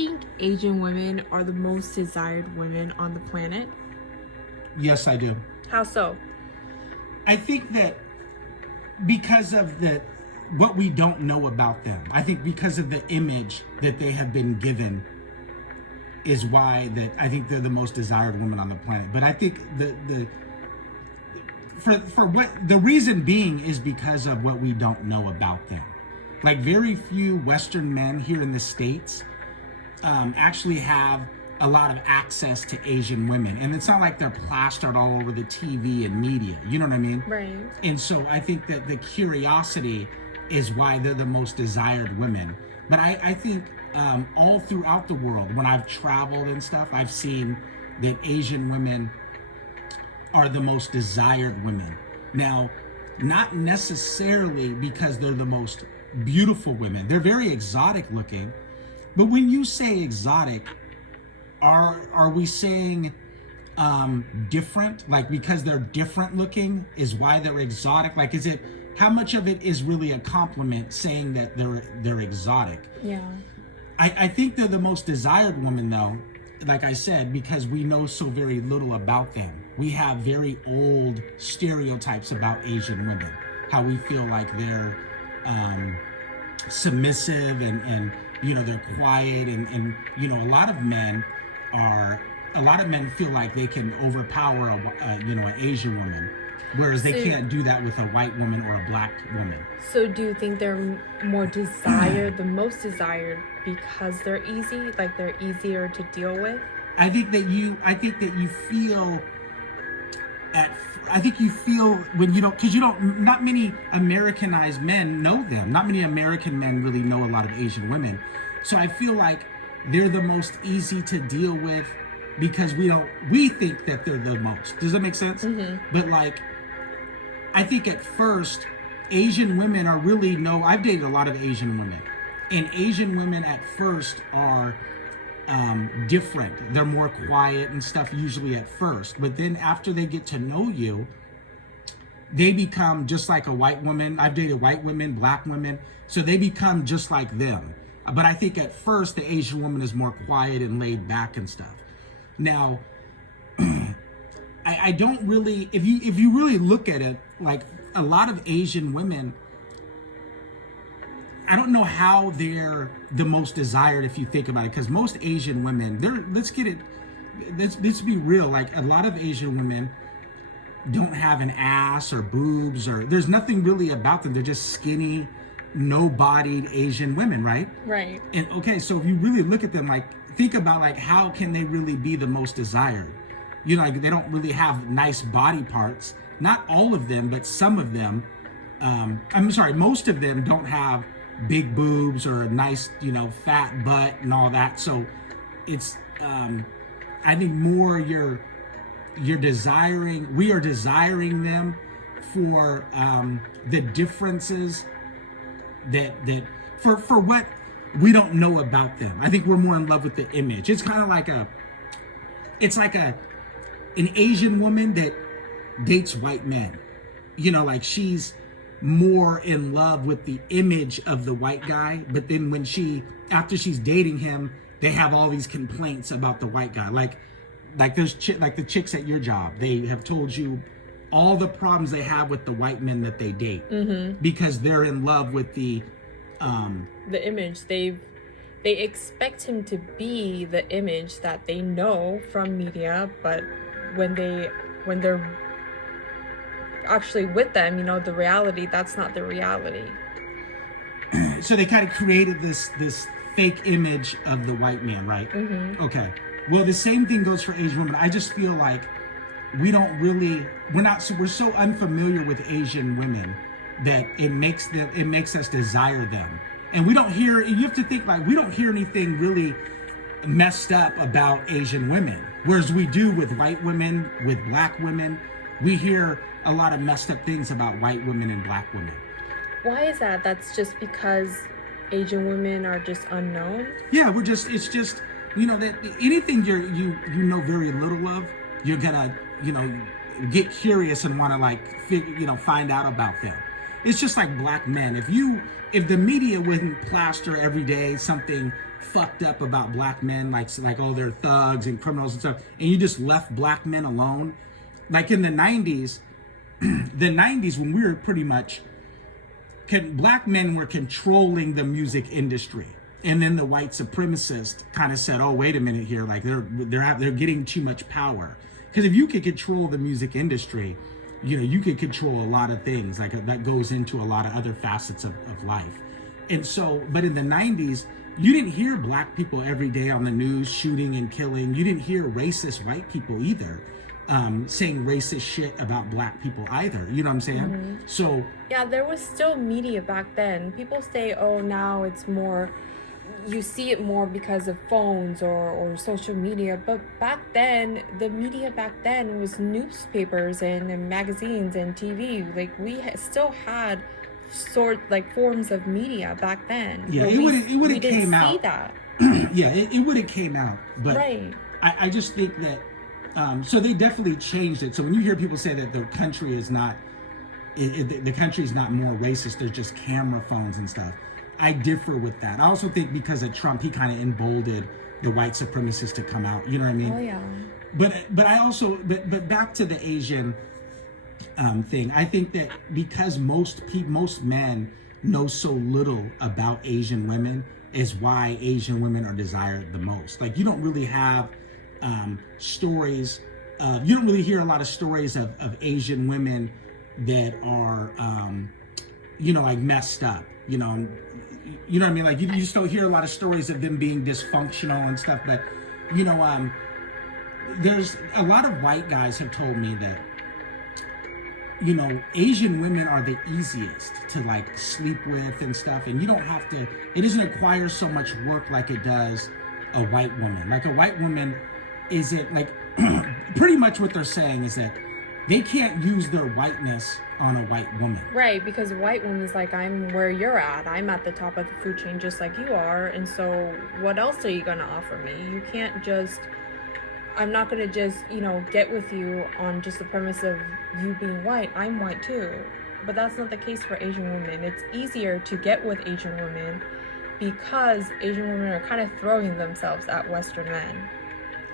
think Asian women are the most desired women on the planet? Yes, I do. How so? I think that because of what we don't know about them, I think because of the image that they have been given is why that I think they're the most desired woman on the planet. But I think for what the reason being is because of what we don't know about them. Like very few Western men here in the States actually have a lot of access to Asian women. And it's not like they're plastered all over the TV and media. You know what I mean? Right. And so I think that the curiosity is why they're the most desired women. But I think all throughout the world, when I've traveled and stuff, I've seen that Asian women are the most desired women. Now, not necessarily because they're the most beautiful women. They're very exotic looking. But when you say exotic, are we saying different? Like because they're different looking is why they're exotic? Like is it, how much of it is really a compliment saying that they're exotic? Yeah. I think they're the most desired woman though, like I said, because we know so very little about them. We have very old stereotypes about Asian women, how we feel like they're submissive and you know, they're quiet and you know, a lot of men feel like they can overpower an Asian woman, whereas they can't do that with a white woman or a black woman. So do you think they're more desired, the most desired, because they're easy, like they're easier to deal with? I think that you feel when you don't, because you don't, not many Americanized men know them. Not many American men really know a lot of Asian women. So I feel like they're the most easy to deal with because we think that they're the most. Does that make sense? Mm-hmm. But like, I think at first, Asian women are really I've dated a lot of Asian women. And Asian women at first are different. They're more quiet and stuff usually at first. But then after they get to know you, they become just like a white woman. I've dated white women, black women. So they become just like them. But I think at first the Asian woman is more quiet and laid back and stuff. Now, I don't really, if you really look at it, like a lot of Asian women, I don't know how they're the most desired if you think about it, because most Asian women, let's be real, like a lot of Asian women don't have an ass or boobs or there's nothing really about them. They're just skinny, no-bodied Asian women, right? Right. And okay, so if you really look at them, like think about like how can they really be the most desired? You know, like they don't really have nice body parts. Not all of them, but some of them. Most of them don't have big boobs or a nice, fat butt and all that. So it's, I think more we are desiring them for the differences that for what we don't know about them. I think we're more in love with the image. It's kind of like an Asian woman that dates white men. Like she's more in love with the image of the white guy, but then after she's dating him, they have all these complaints about the white guy. Like there's like the chicks at your job, they have told you all the problems they have with the white men that they date, because they're in love with the image. They expect him to be the image that they know from media, but when they're actually with them, the reality, that's not the reality. So they kind of created this fake image of the white man, right? Mm-hmm. Okay. Well, the same thing goes for Asian women. I just feel like we're so unfamiliar with Asian women that it makes us desire them. And you have to think like we don't hear anything really messed up about Asian women. Whereas we do with white women, with black women, we hear a lot of messed up things about white women and black women. Why is that? That's just because Asian women are just unknown? Yeah, it's just, that anything you know very little of, you're gonna, get curious and want to find out about them. It's just like black men. If the media wouldn't plaster every day something fucked up about black men, like all they're thugs and criminals and stuff, and you just left black men alone. Like in the 90s, when we were pretty much, black men were controlling the music industry, and then the white supremacists kind of said, "Oh, wait a minute here, like they're getting too much power." Because if you could control the music industry, you could control a lot of things. Like that goes into a lot of other facets of life. And so, but in the 90s, you didn't hear black people every day on the news shooting and killing. You didn't hear racist white people either saying racist shit about black people either. You know what I'm saying? Mm-hmm. So yeah, there was still media back then. People say, oh, now it's more, you see it more because of phones or social media. But back then, the media back then was newspapers and magazines and TV. Like we still had forms of media back then. Yeah, but it would have didn't came see out. That. Yeah, it would have came out. But right. I just think that so they definitely changed it. So when you hear people say that the country is not, the country is not more racist, there's just camera phones and stuff, I differ with that. I also think because of Trump, he kind of emboldened the white supremacists to come out. You know what I mean? Oh yeah. But I also but back to the Asian thing. I think that because most men know so little about Asian women is why Asian women are desired the most. Like you don't really have stories. You don't really hear a lot of stories of Asian women that are like messed up. You know what I mean? Like you just don't hear a lot of stories of them being dysfunctional and stuff. But there's a lot of white guys have told me that Asian women are the easiest to like sleep with and stuff, and you don't have to, it doesn't require so much work like it does a white woman. Like a white woman isn't like, pretty much what they're saying is that they can't use their whiteness on a white woman. Right, because a white woman's like, I'm where you're at. I'm at the top of the food chain just like you are, and so what else are you gonna offer me? You can't just, I'm not gonna just, get with you on just the premise of you being white. I'm white too. But that's not the case for Asian women. It's easier to get with Asian women because Asian women are kind of throwing themselves at Western men.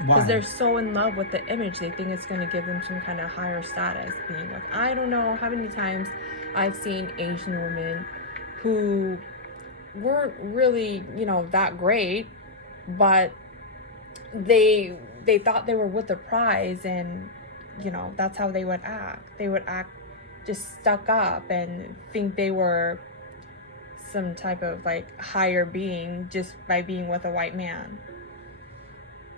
Because they're so in love with the image, they think it's going to give them some kind of higher status. Being like, I don't know how many times I've seen Asian women who weren't really, that great, but they thought they were with the prize, and that's how they would act. They would act just stuck up and think they were some type of like higher being just by being with a white man.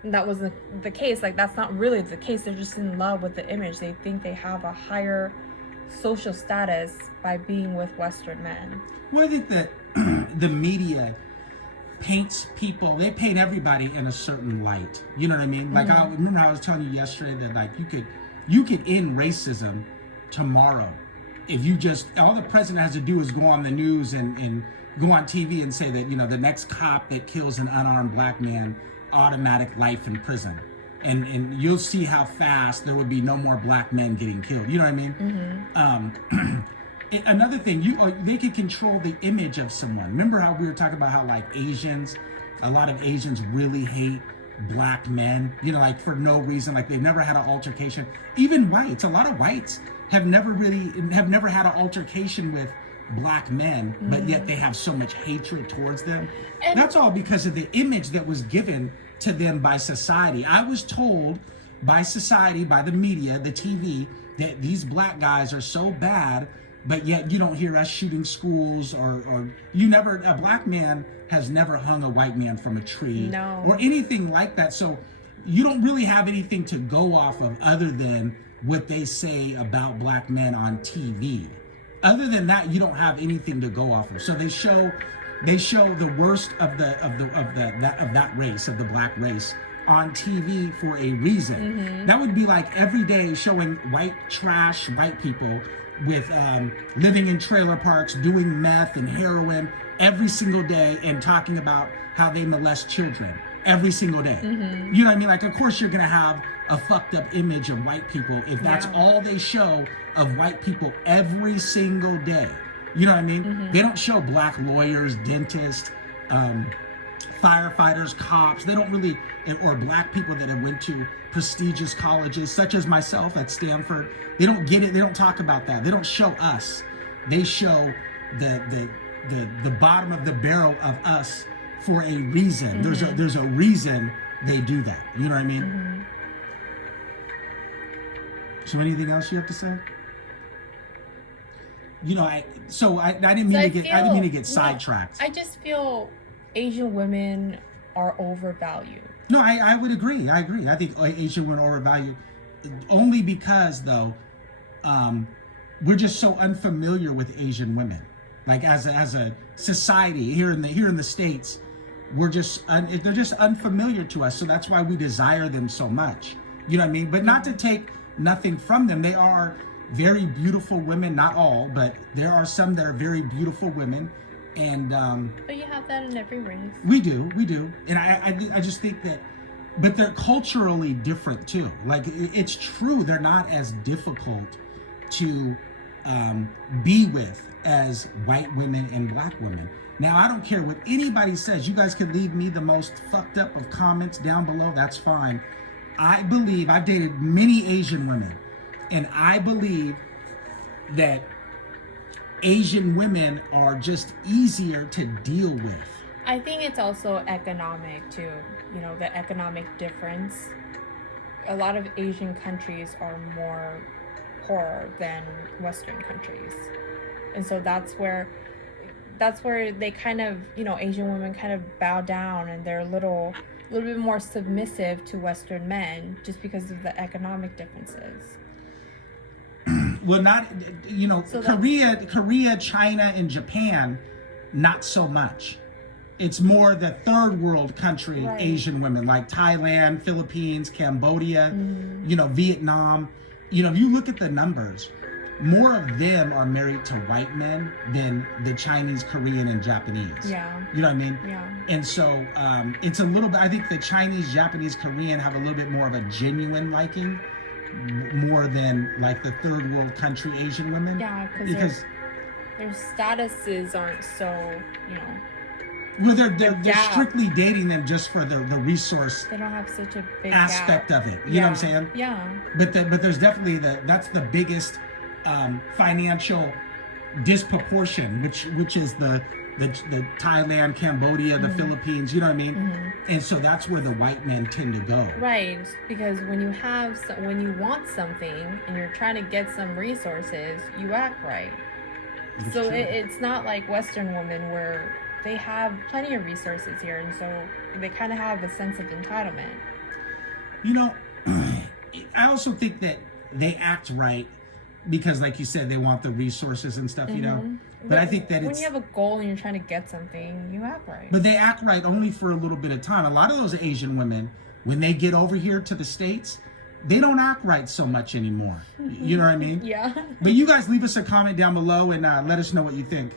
And that wasn't the case. Like that's not really the case. They're just in love with the image. They think they have a higher social status by being with Western men. Well, I think that the media paints people, they paint everybody in a certain light. You know what I mean? Like I remember I was telling you yesterday that like you could end racism tomorrow if you just, all the president has to do is go on the news and go on TV and say that the next cop that kills an unarmed black man, automatic life in prison, and you'll see how fast there would be no more black men getting killed. You know what I mean? Another thing, they could control the image of someone. Remember how we were talking about how like a lot of Asians really hate black men, like for no reason, like they've never had an altercation. Even whites, a lot of whites have never had an altercation with black men, but yet they have so much hatred towards them. And that's all because of the image that was given to them by society. I was told by society, by the media, the TV, that these black guys are so bad, but yet you don't hear us shooting schools or a black man has never hung a white man from a tree or anything like that. So you don't really have anything to go off of other than what they say about black men on TV. Other than that, you don't have anything to go off of. So they show the worst of that race, of the black race, on TV for a reason. That would be like every day showing white people with living in trailer parks, doing meth and heroin every single day, and talking about how they molest children every single day. You know what I mean? Like, of course you're gonna have a fucked up image of white people if that's all they show of white people every single day. You know what I mean? They don't show black lawyers, dentists, firefighters, cops, they don't really, or black people that have went to prestigious colleges, such as myself at Stanford, they don't get it. They don't talk about that. They don't show us. They show the bottom of the barrel of us for a reason. There's a reason they do that. You know what I mean? So anything else you have to say? You know, I didn't mean to get sidetracked. I just feel Asian women are overvalued. No, I would agree. I agree. I think Asian women are overvalued only because, though, we're just so unfamiliar with Asian women. Like as a society here in the States, they're just unfamiliar to us. So that's why we desire them so much. You know what I mean? But not to take nothing from them. They are very beautiful women. Not all, but there are some that are very beautiful women. And but you have that in every race. We do, and I just think that, but they're culturally different too. Like it's true, they're not as difficult to be with as white women and black women. Now I don't care what anybody says. You guys can leave me the most fucked up of comments down below. That's fine. I believe I've dated many Asian women, and I believe that Asian women are just easier to deal with. I think it's also economic too. You know, the economic difference. A lot of Asian countries are more poorer than Western countries. And so that's where they kind of, you know, Asian women kind of bow down, and they're a little bit more submissive to Western men just because of the economic differences. Well, not, you know, so Korea, China, and Japan, not so much. It's more the third world country Asian women, like Thailand, Philippines, Cambodia, you know, Vietnam. You know, if you look at the numbers, more of them are married to white men than the Chinese, Korean, and Japanese. Yeah. You know what I mean? Yeah. And so it's a little bit, I think the Chinese, Japanese, Korean have a little bit more of a genuine liking, more than like the third world country Asian women. Yeah, because their statuses aren't so, you know. Well, they're strictly dating them just for the resource. They don't have such a big aspect of it. You know what I'm saying? Yeah. But there's definitely that's the biggest financial disproportion, which is the Thailand, Cambodia, the Philippines. You know what I mean? And so that's where the white men tend to go. Right, because when you want something and you're trying to get some resources, you act right. That's so true. It's not like Western women where they have plenty of resources here, and so they kind of have a sense of entitlement. You know, I also think that they act right because, like you said, they want the resources and stuff, you know. But I think that when you have a goal and you're trying to get something, you act right. But they act right only for a little bit of time. A lot of those Asian women, when they get over here to the States, they don't act right so much anymore. You know what I mean? Yeah. But you guys leave us a comment down below and let us know what you think.